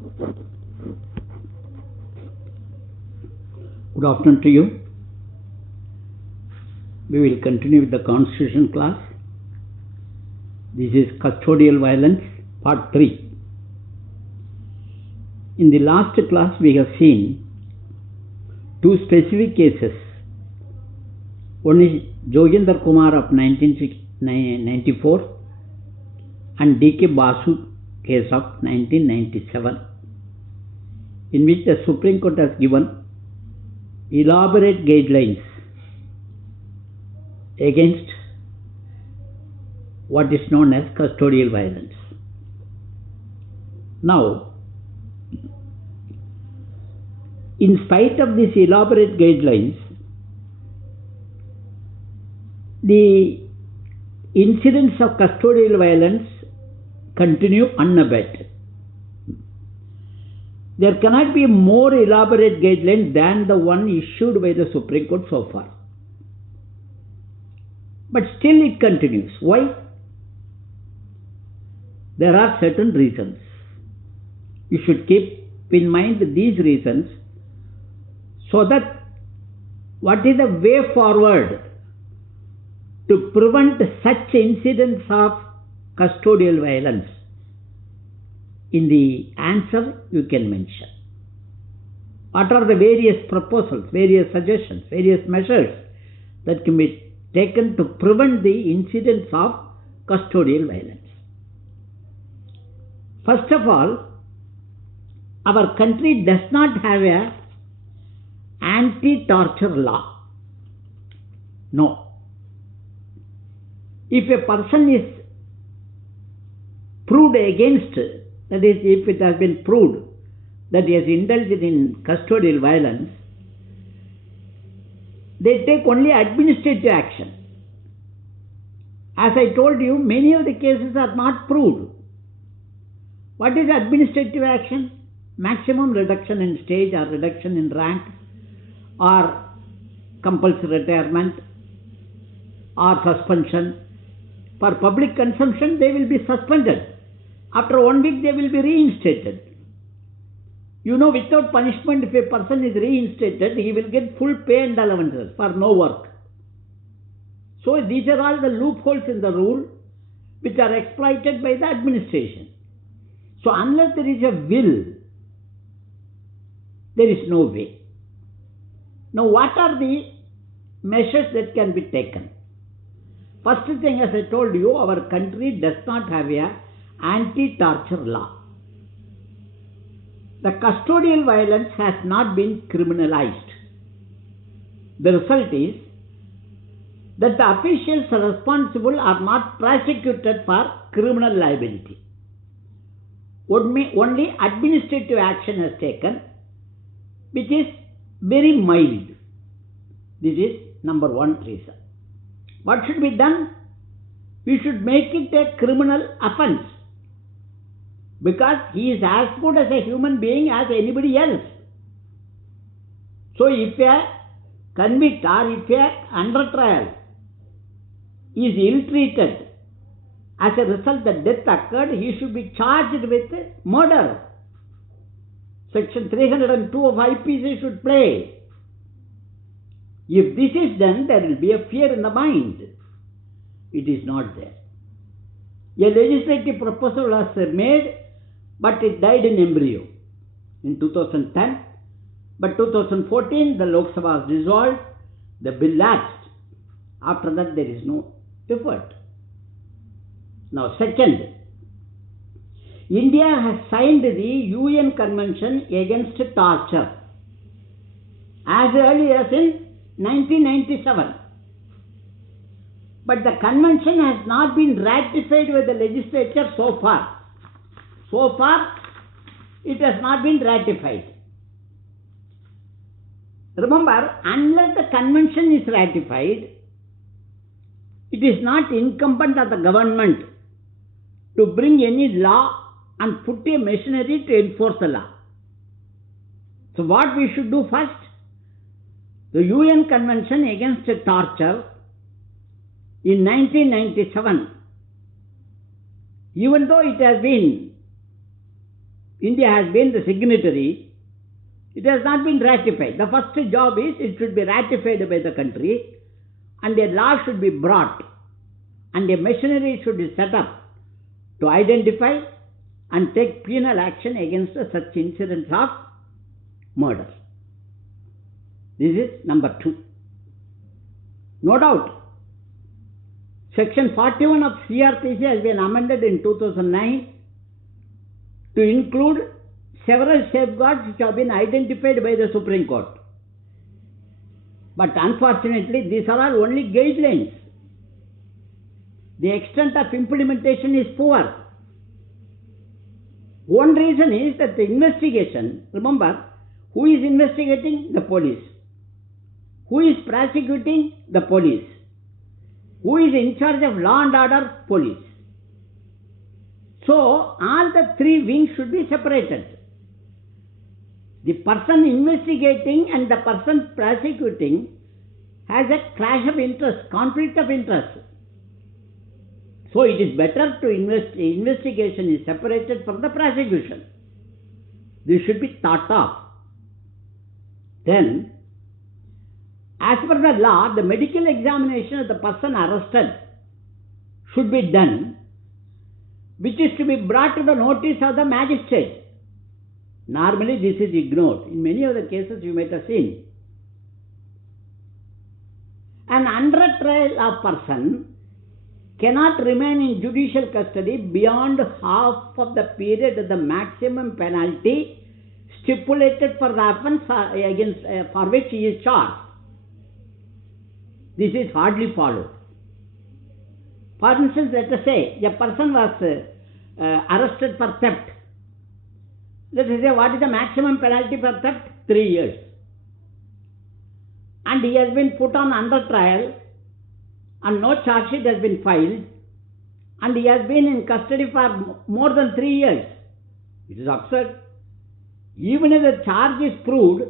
Good afternoon to you. We will continue with the Constitution class. This is Custodial Violence, Part 3. In the last class, we have seen two specific cases. One is Jogendra Kumar of 1994 and D.K. Basu case of 1997, in which the Supreme Court has given elaborate guidelines against what is known as custodial violence. Now, in spite of these elaborate guidelines, the incidents of custodial violence continue unabated. There cannot be a more elaborate guideline than the one issued by the Supreme Court so far. But still it continues. Why? There are certain reasons. You should keep in mind these reasons so that what is the way forward to prevent such incidents of custodial violence? In the answer, you can mention what are the various proposals, various suggestions, various measures that can be taken to prevent the incidents of custodial violence. First of all, our country does not have a anti-torture law. No. If a person is proved against, that is, if it has been proved that he has indulged in custodial violence, they take only administrative action. As I told you, many of the cases are not proved. What is administrative action? Maximum reduction in stage or reduction in rank or compulsory retirement or suspension. For public consumption, they will be suspended. After 1 week, they will be reinstated. You know, without punishment, if a person is reinstated, he will get full pay and allowances for no work. So these are all the loopholes in the rule which are exploited by the administration. So unless there is a will, there is no way. Now, what are the measures that can be taken? First thing, as I told you, our country does not have a anti-torture law. The custodial violence has not been criminalized. The result is that the officials responsible are not prosecuted for criminal liability. Only administrative action is taken, which is very mild. This is number one reason. What should be done? We should make it a criminal offense, because he is as good as a human being as anybody else. So if a convict or if a under trial is ill-treated, as a result the death occurred, he should be charged with murder. Section 302 of IPC should play. If this is done, there will be a fear in the mind. It is not there. A legislative proposal was made, but it died in embryo in 2010. But 2014, the Lok Sabha was dissolved, the bill lapsed. After that, there is no effort. Now, second, India has signed the UN Convention Against Torture as early as in 1997. But the convention has not been ratified by the legislature so far. So far, it has not been ratified. Remember, unless the convention is ratified, it is not incumbent on the government to bring any law and put a machinery to enforce the law. So what we should do first? The UN Convention Against Torture in 1997, even though it has been India has been the signatory, it has not been ratified. The first job is it should be ratified by the country, and a law should be brought, and a machinery should be set up to identify and take penal action against such incidents of murder. This is number 2. No doubt, Section 41 of CRPC has been amended in 2009 to include several safeguards which have been identified by the Supreme Court. But unfortunately, these are all only guidelines. The extent of implementation is poor. One reason is that the investigation, remember, who is investigating? The police. Who is prosecuting? The police. Who is in charge of law and order? Police. So, all the three wings should be separated. The person investigating and the person prosecuting has a clash of interest, conflict of interest. So, it is better to investigation is separated from the prosecution. This should be thought of. Then, as per the law, the medical examination of the person arrested should be done, which is to be brought to the notice of the magistrate. Normally, this is ignored. In many of the cases, you might have seen. An under trial of person cannot remain in judicial custody beyond half of the period of the maximum penalty stipulated for the offence for which he is charged. This is hardly followed. For instance, let us say a person was arrested for theft. Let us say, what is the maximum penalty for theft? 3 years. And he has been put on under trial, and no charge sheet has been filed, and he has been in custody for more than 3 years. It is absurd. Even if the charge is proved,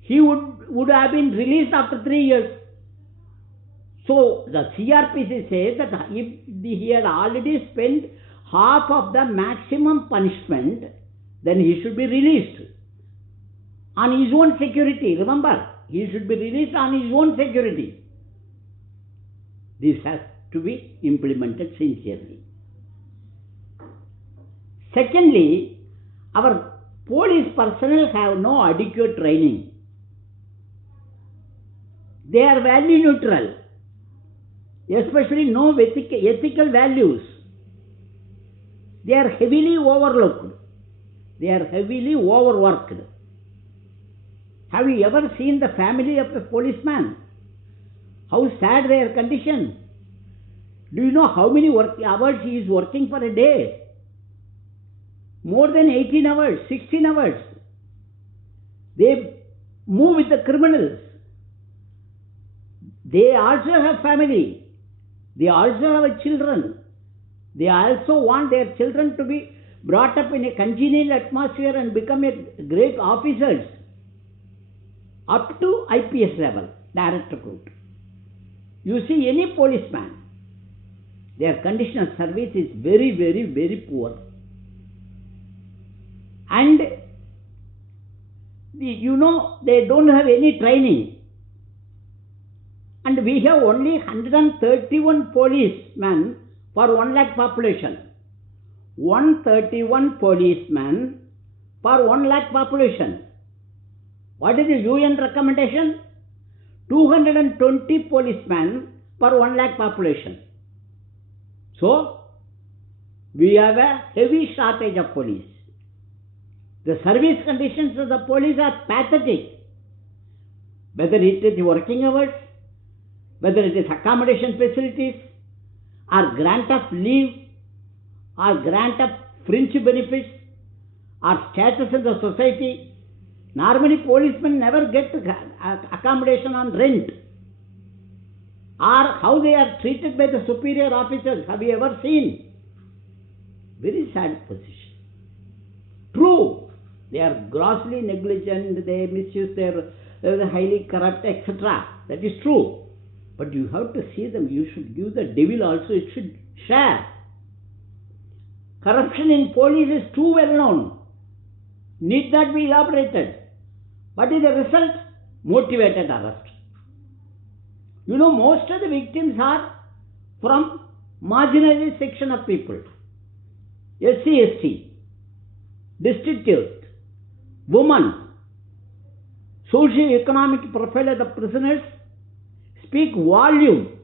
he would have been released after 3 years. So, the CRPC says that if he had already spent half of the maximum punishment, then he should be released on his own security. Remember, he should be released on his own security. This has to be implemented sincerely. Secondly, our police personnel have no adequate training. They are value neutral, especially no ethical values. They are heavily overlooked. They are heavily overworked. Have you ever seen the family of a policeman? How sad their condition. Do you know how many hours he is working for a day? More than 18 hours, 16 hours. They move with the criminals. They also have family. They also have children. They also want their children to be brought up in a congenial atmosphere and become a great officers up to IPS level, direct recruit. You see any policeman, their condition of service is very, very, very poor. And they don't have any training. And we have only 131 policemen for 1 lakh population. 131 policemen for 1 lakh population. What is the UN recommendation? 220 policemen per 1 lakh population. So, we have a heavy shortage of police. The service conditions of the police are pathetic. Whether it is working hours, whether it is accommodation facilities, or grant of leave, or grant of fringe benefits, or status in the society. Normally, policemen never get accommodation on rent. Or how they are treated by the superior officers. Have you ever seen? Very sad position. True, they are grossly negligent, they misuse they're highly corrupt, etc. That is true. But you have to see them. You should give the devil also, it should share. Corruption in police is too well known. Need not be elaborated. What is the result? Motivated arrest. You know, most of the victims are from marginalized section of people. SC, ST, destitute, women, socio-economic profile of the prisoners speak volume.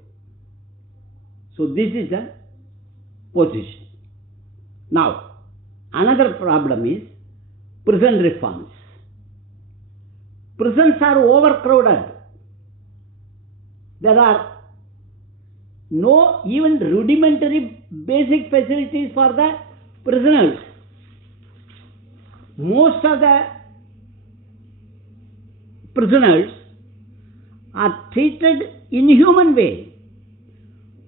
So this is the position. Now, another problem is prison reforms. Prisons are overcrowded. There are no even rudimentary basic facilities for the prisoners. Most of the prisoners are treated inhuman way.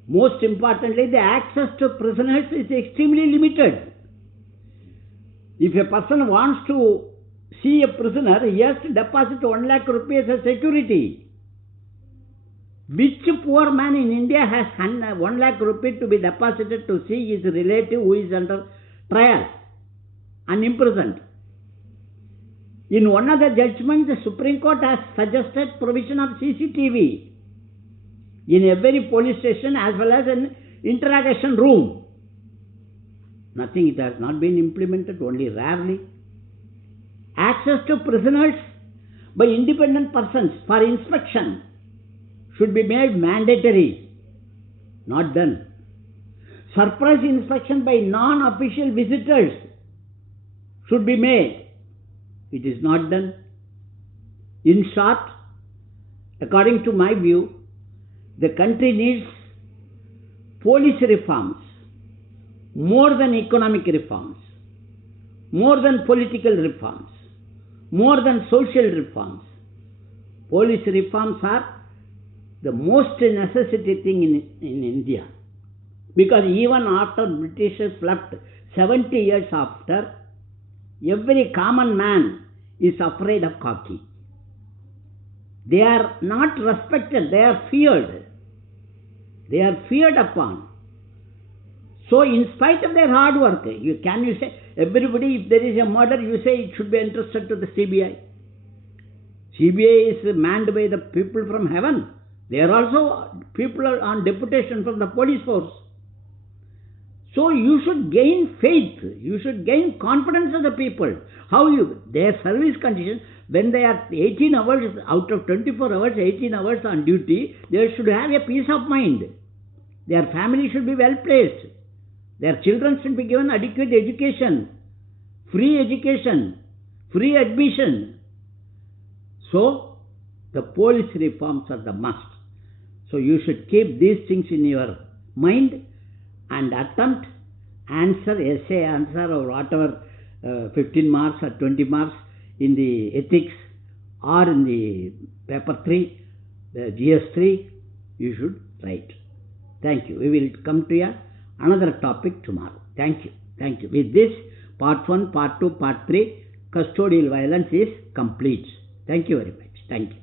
Most importantly, the access to prisoners is extremely limited. If a person wants to see a prisoner, he has to deposit 1 lakh rupees as security. Which poor man in India has 1 lakh rupees to be deposited to see his relative who is under trial and imprisoned? In one of the judgments, the Supreme Court has suggested provision of CCTV in every police station as well as an interrogation room. Nothing, it has not been implemented, only rarely. Access to prisoners by independent persons for inspection should be made mandatory. Not done. Surprise inspection by non-official visitors should be made. It is not done. In short, according to my view, the country needs police reforms more than economic reforms, more than political reforms, more than social reforms. Police reforms are the most necessary thing in India. Because even after Britishers left, 70 years after, every common man is afraid of khaki. They are not respected, they are feared. They are feared upon. So in spite of their hard work, you say, everybody, if there is a murder, you say it should be entrusted to the CBI. CBI is manned by the people from heaven. They are also people on deputation from the police force. So you should gain faith, you should gain confidence of the people. Their service conditions, when they are 18 hours, out of 24 hours, 18 hours on duty, they should have a peace of mind. Their family should be well placed. Their children should be given adequate education, free admission. So, the police reforms are the must. So, you should keep these things in your mind and attempt essay answer or whatever 15 marks or 20 marks in the ethics or in the paper 3, the GS3, you should write. Thank you. We will come to another topic tomorrow. Thank you. Thank you. With this, part 1, part 2, part 3, custodial violence is complete. Thank you very much. Thank you.